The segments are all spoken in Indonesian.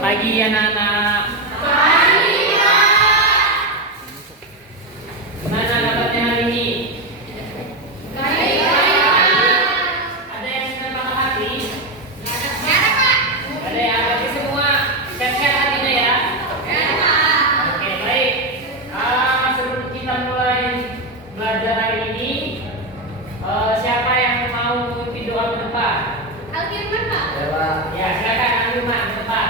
Pagi anak-anak. Gimana dapatnya hari ini? Ada yang sudah patah hati? Ada ya, berarti semua sehat-sehat hatinya ya? Oke, baik. Sebelum kita mulai belajar hari ini, siapa yang mau memimpin doa ke depan? Al-Firman, Pak. Ya, silakan Al-Firman ke depan.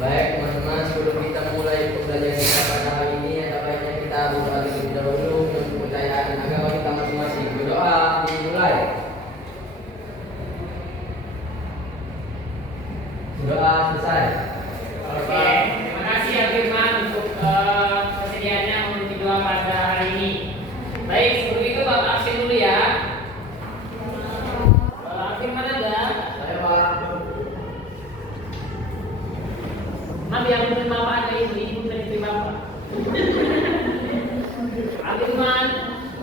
Baik teman-teman, sebelum kita mulai pembelajaran kita pada hari ini, ada baiknya kita berdoa terlebih dahulu untuk kepercayaan agama kita masing-masing. Berdoa dimulai. Berdoa selesai. Oke, terima kasih ya Firman untuk kesediaannya memimpin doa pada hari ini. Baik, sebelum itu Bapak absen dulu ya. Firman ada. Saya Pak. Ambil yang menerima Bapak ada ibu dan istri Bapak. Firman,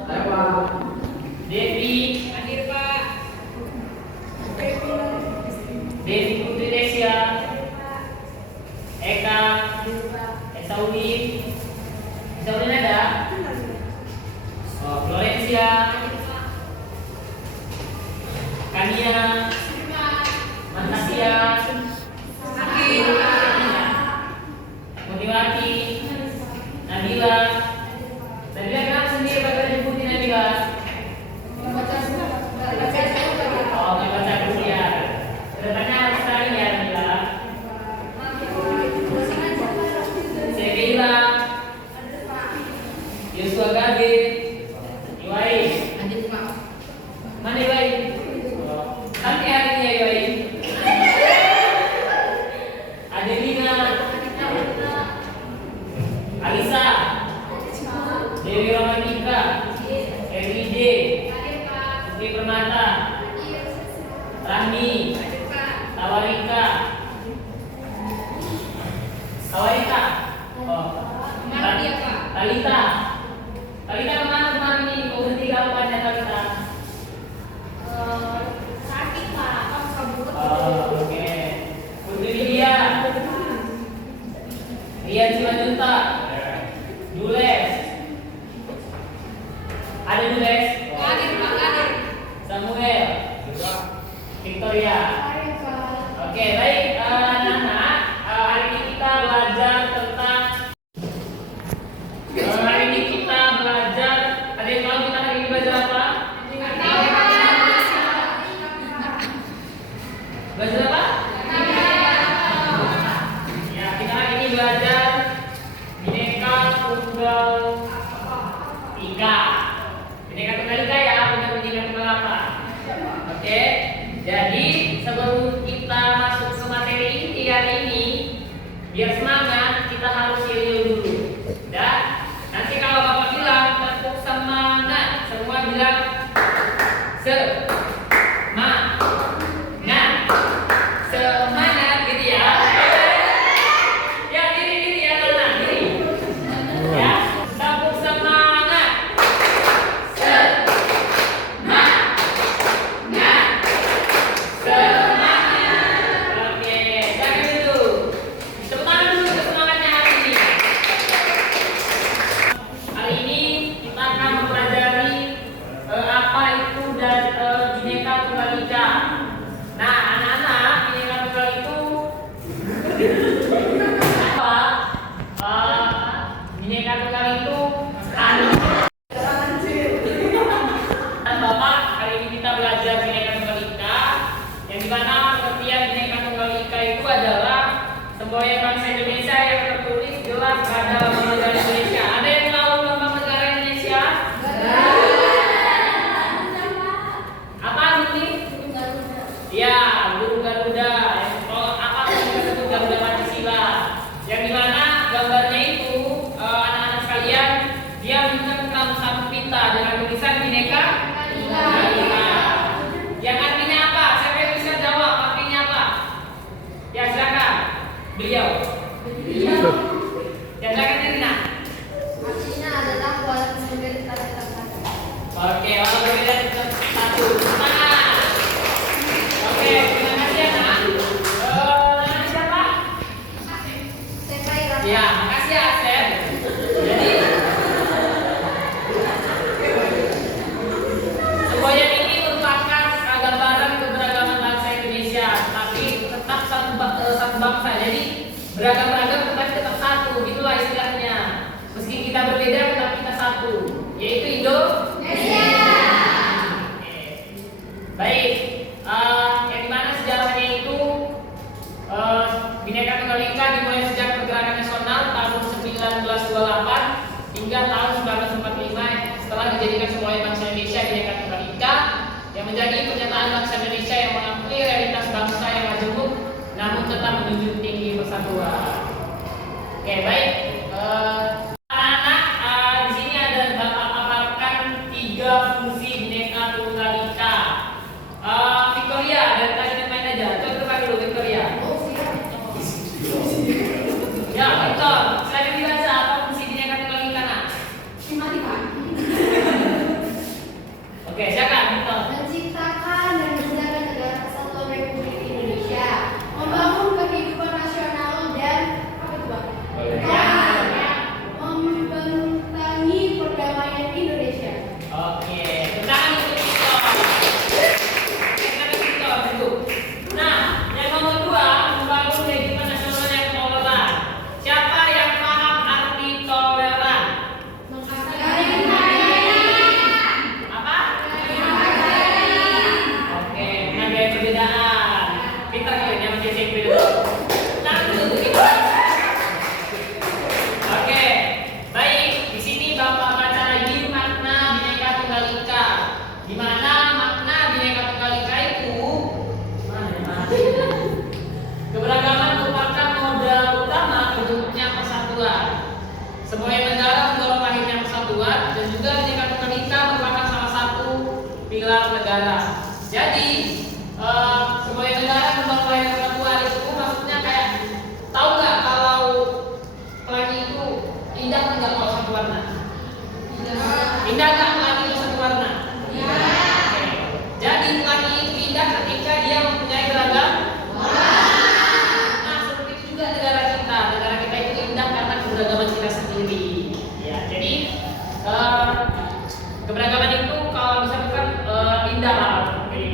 Saya Pak. Devi, Hadir, Pak. Devi Putri Desya, Eka, Esaudin, Esaudin ada. Florencia, Kania, Mantasia, Mutiwati, Nabila. Nabila kenapa sendiri baca nyebutin Nabila? Oh, nggak baca dulu ya. Kedepannya harus sekali ya Nabila. Sevilla, Yosua Gade, Iwai. Mana Iwai? Nanti harinya Iwai. Adelina, Alisa, Dewi Ramanika, Everyday, Putri Permata, Rahmi, Tawarika, Talita. Talita kemana kemarin nih? Kau berhenti kapan ya Talita? Sakit, Pak. Kamu kabur. Oke. Putri Lydia, Rian Simanjunta, Jules. Ada Jules? Hadir, Pak. Hadir. Samuel, Victoria. Hadir, Pak. Oke, baik anak-anak. Hari ini kita belajar tentang ada yang tahu kita hari ini belajar apa? Belajar apa? Ya, kita hari ini belajar Bhinneka Tunggal Ika. Bhinneka Tunggal Ika ya, bukan Bhinneka Tunggal apa? Oke. Jadi sebelum kita masuk ke materi inti hari ini, biar semangat kita harus yel dulu. Dan nanti kalau Bapak bilang tepuk semangat, semua bilang semangat, semangat gitu ya. Ya diri ya tenang diri. Ya tepuk semangat, semangat, semangat. Oke, jangan dulu. Tepuk tangan dulu. Ya, makasih ya Asep. Jadi semboyan ini merupakan gambaran keberagaman bangsa Indonesia, tapi tetap satu bangsa. Jadi beragam-ragam tetapi tetap satu, itulah istilahnya. Meski kita berbeda tetapi kita satu, yaitu Indonesia. Oke. Baik, yang dimana sejarahnya itu Bhinneka Tunggal Ika dimulai sejak pergerakan nasional tahun 1928 hingga tahun 1945 setelah dijadikan semuanya bangsa Indonesia Bhinneka Tunggal Ika yang menjadi pernyataan bangsa Indonesia yang mengakui realitas bangsa yang majemuk namun tetap menjunjung tinggi persatuan. Oke, baik. Anak-anak, di sini ada Bapak paparkan 3 fungsi Bhinneka Tunggal Ika. Victoria, dari tadi main aja. Coba dulu Victoria. Ya, Victor, silakan dibaca apa fungsi Bhinneka Tunggal Ika, Nak? Oke, silakan Victor. Menciptakan dan menjaga negara kesatuan Republik Indonesia, membangun kehidupan nasional dan apa itu, Pak? Membentengi perdamaian Indonesia. Oke, tangan untuk Victor. Silakan Victor dulu. Nah, yang nomor 2, membangun kehidupan nasional yang toleran. Siapa yang paham arti toleran? Apa? Oke, menghargai perbedaan. Pintar kalian yang masih SMP dulu. Tangan dulu untuk Victor. Oke, baik. Di sini Bapak baca lagi makna Bhinneka Tunggal Ika. Di mana makna Bhinneka Tunggal Ika itu keberagaman merupakan modal utama terbentuknya persatuan. Semboyan negara mendorong lahirnya persatuan dan juga Bhinneka Tunggal Ika merupakan salah satu pilar negara. Jadi semboyan negara mendorong lahirnya persatuan itu maksudnya kayak tahu nggak kalau pelangi itu indah nggak kalau satu warna? Indah nggak pelangi itu satu warna? Oke. Jadi pelangi itu indah ketika dia mempunyai beragam. Nah, seperti itu juga negara kita. Negara kita itu indah karena keberagaman kita sendiri. Ya, jadi keberagaman itu kalau misalkan indah lah seperti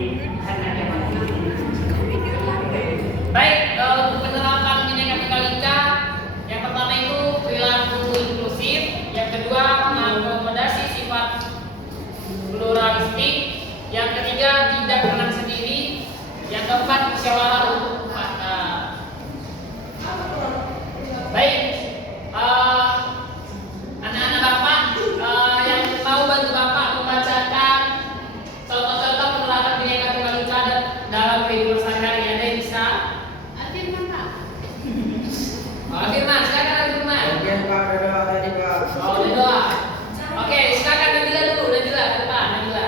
harga kiamat. Baik, untuk penerapan Bhinneka Tunggal Ika, yang pertama itu perilaku inklusif, yang kedua mengakomodasi sifat pluralistik, yang ketiga tidak menang sendiri, yang keempat musyawarah untuk mufakat. Baik, anak-anak Bapak yang mau bantu Bapak membacakan contoh-contoh penerapan Bhinneka Tunggal Ika dalam kehidupan sehari-hari, ada yang bisa? Firman, silakan Firman. Bagian Pak berdoa tadi Pak. Oh, udah doa. Oke, silakan Nabila dulu, Nabila, depan, Nabila.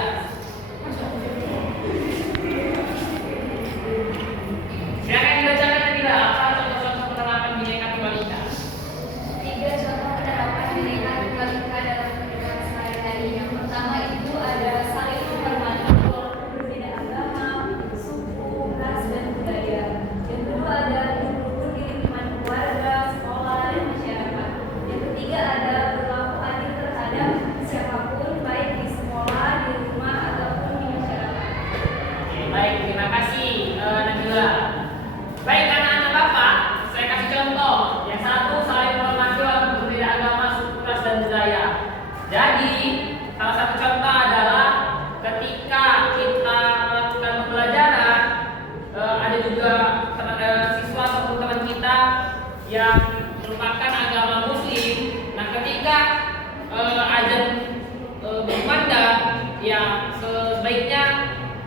Silakan dibacakan Nabila, apa contoh-contoh penerapan Bhinneka Tunggal Ika? 3 contoh penerapan Bhinneka Tunggal Ika dalam kehidupan sehari-hari. Yang pertama itu ada saling menghormati walaupun berbeda agama, suku, ras, dan budaya. Yang kedua ada rukun di lingkungan keluarga, sekolah, dan masyarakat. Yang ketiga ada berlaku adil terhadap siapapun, baik di sekolah, di rumah, ataupun di masyarakat. Oke, baik, terima kasih Nabila. Baik, anak-anak Bapak, saya kasih contoh. Yang satu, saling menghormati walaupun berbeda agama, suku, ras, dan budaya. Jadi, salah satu contoh adalah ketika kita melakukan pembelajaran, ada juga siswa ataupun teman kita yang merupakan agama Muslim. Nah, ketika azan berkumandang, ya sebaiknya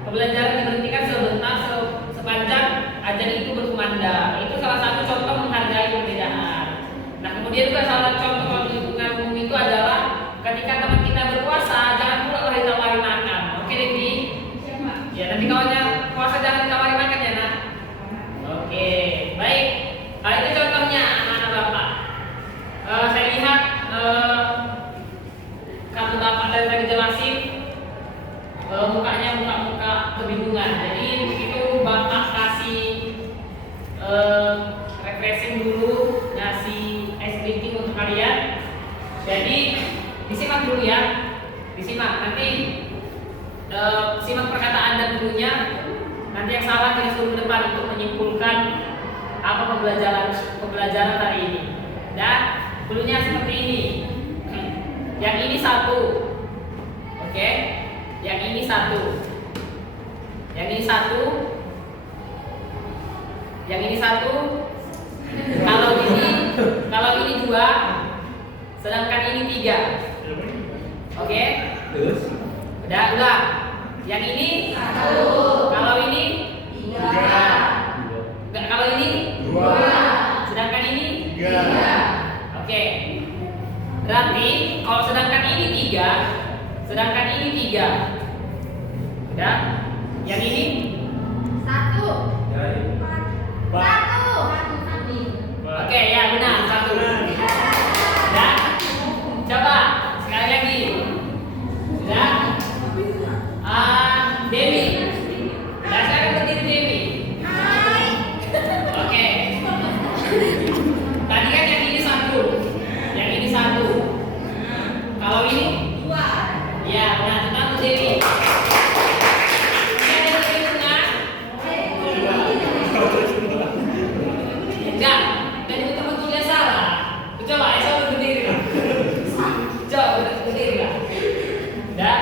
pembelajaran diberhentikan sebentar sepanjang azan itu berkumandang. Itu salah satu contoh menghargai perbedaan. Nah, kemudian juga salah satu contoh kalau di lingkungan umum itu adalah ketika teman kita berpuasa, jangan pula lah ditawari makan. Oke, Devi? Ya, nanti kawannya puasa jangan ditawari makan ya, Nak. Oke, baik. Itu contohnya anak-anak Bapak. Saya lihat kartu Bapak dari tadi jelasin mukanya muka kebingungan. Jadi begitu Bapak kasih refreshing dulu, ngasih es Jadi disimak dulu ya, disimak. Nanti simak perkataan dan dulunya. Nanti yang salah kita suruh ke depan untuk menyimpulkan apa pembelajaran hari ini. Dan dulunya seperti ini. Yang ini satu, oke? Yang ini satu, yang ini satu, yang ini satu. Kalau ini dua, sedangkan ini tiga, oke? Terus? Udah ulang. Yang ini satu. Kalau ini Tiga. enggak, kalau ini Dua. sedangkan ini Tiga. oke. Berarti kalau sedangkan ini tiga, sedangkan ini tiga. Udah? Yang ini Satu. Satu. oke ya benar satu. Dan coba sekali lagi. Dan Dewi. Dan sekarang berdiri Dewi. Oke. Tadi kan yang ini satu, yang ini satu. Kalau ini Dua. ya benar tetap Dewi. Ini ada di tengah. Enggak, dan betul-betulnya salah. Coba Esa berdiri lah. Coba berdiri lah. Dan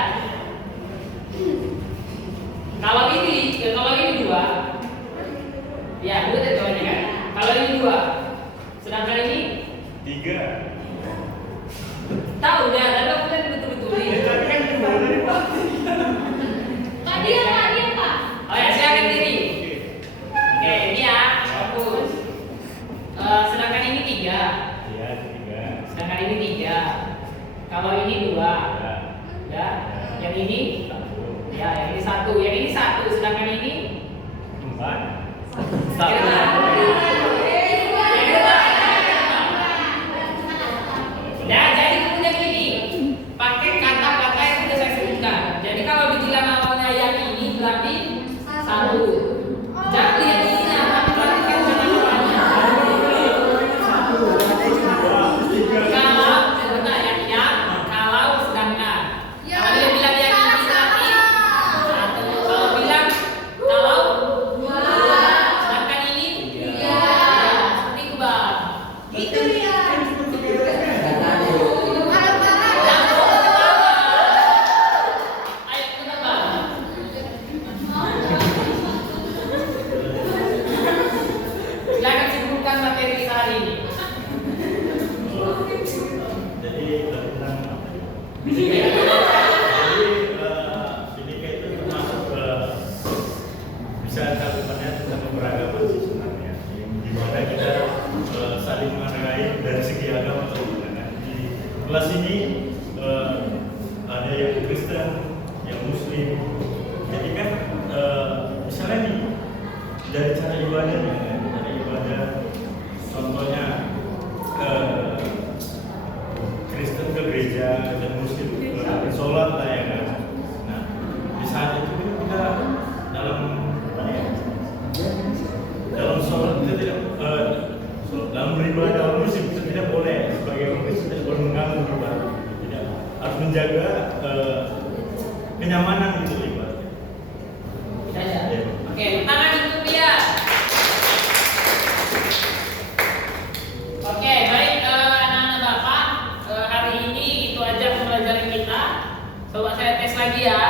kalau ini dua, ya dua jawabannya kan. Kalau ini dua, sedangkan ini Tiga. tahu ya, tapi aku kan betul-betulin. Tapi kan kedua dari Pak. Pak. Oh ya, silakan diri. Oke, ini ya, fokus. Sedangkan ini tiga, Iya, tiga. sedangkan ini tiga. Kalau ini dua, Ya. ya. Yang ini, Satu. ya, yang ini satu. Yang ini satu, sedangkan ini Empat. satu. Yang dua. Nah, jadi kemudian ini pakai kata-kata yang sudah saya sebutkan. Jadi kalau dibilang awalnya yang ini berarti satu. Jangan lihat ini, tapi perhatikan kata-katanya. Kalau benar yang kalau sedangkan. Kalau dia bilang yang ini berarti satu. Kalau bilang kalau sedangkan ini tiga. Seperti itu bang. Itu dia. Ayo kita bang. Silakan simpulkan materi kita hari ini. Jadi tentang apa? Binika itu termasuk bisa cakupannya tentang keberagaman sih sebenarnya. Di mana kita saling menghargai dari segi agama sebenarnya. Di kelas ini ada yang Kristen, yang Muslim. Jadi kan misalnya nih dari cara ibadahnya, kan? Cara ibadah, contohnya Kristen ke gereja dan Muslim ke sholat lah ya kan. Nah di saat itu kita dalam apa ya? Dalam sholat kita tidak dalam beribadah Muslim kita tidak boleh sebagai orang Kristen tidak boleh mengganggu ibadah. Tidak harus menjaga kenyamanan itu ibadah. Saja. Oke, tangan untuk dia. Oke, baik anak-anak Bapak, hari ini itu aja pembelajaran kita. Coba saya tes lagi ya.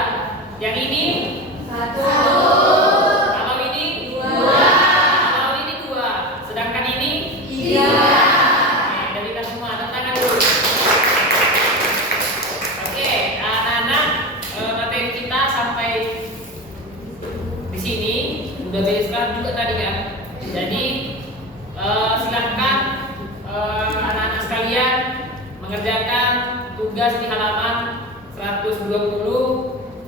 Yang ini Satu. kalau ini Dua. kalau ini dua, sedangkan ini Tiga. Oke, dari kita semua ada tangan dulu. Oke, anak-anak, materi kita sampai di sini udah beres juga tadi kan. Jadi silahkan anak-anak sekalian mengerjakan tugas di halaman 120.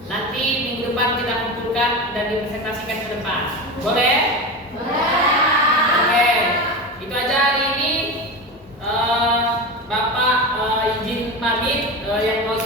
Nanti minggu depan kita kumpulkan dan dipresentasikan ke depan. Boleh? Oke, itu aja hari ini. Bapak izin pamit yang mau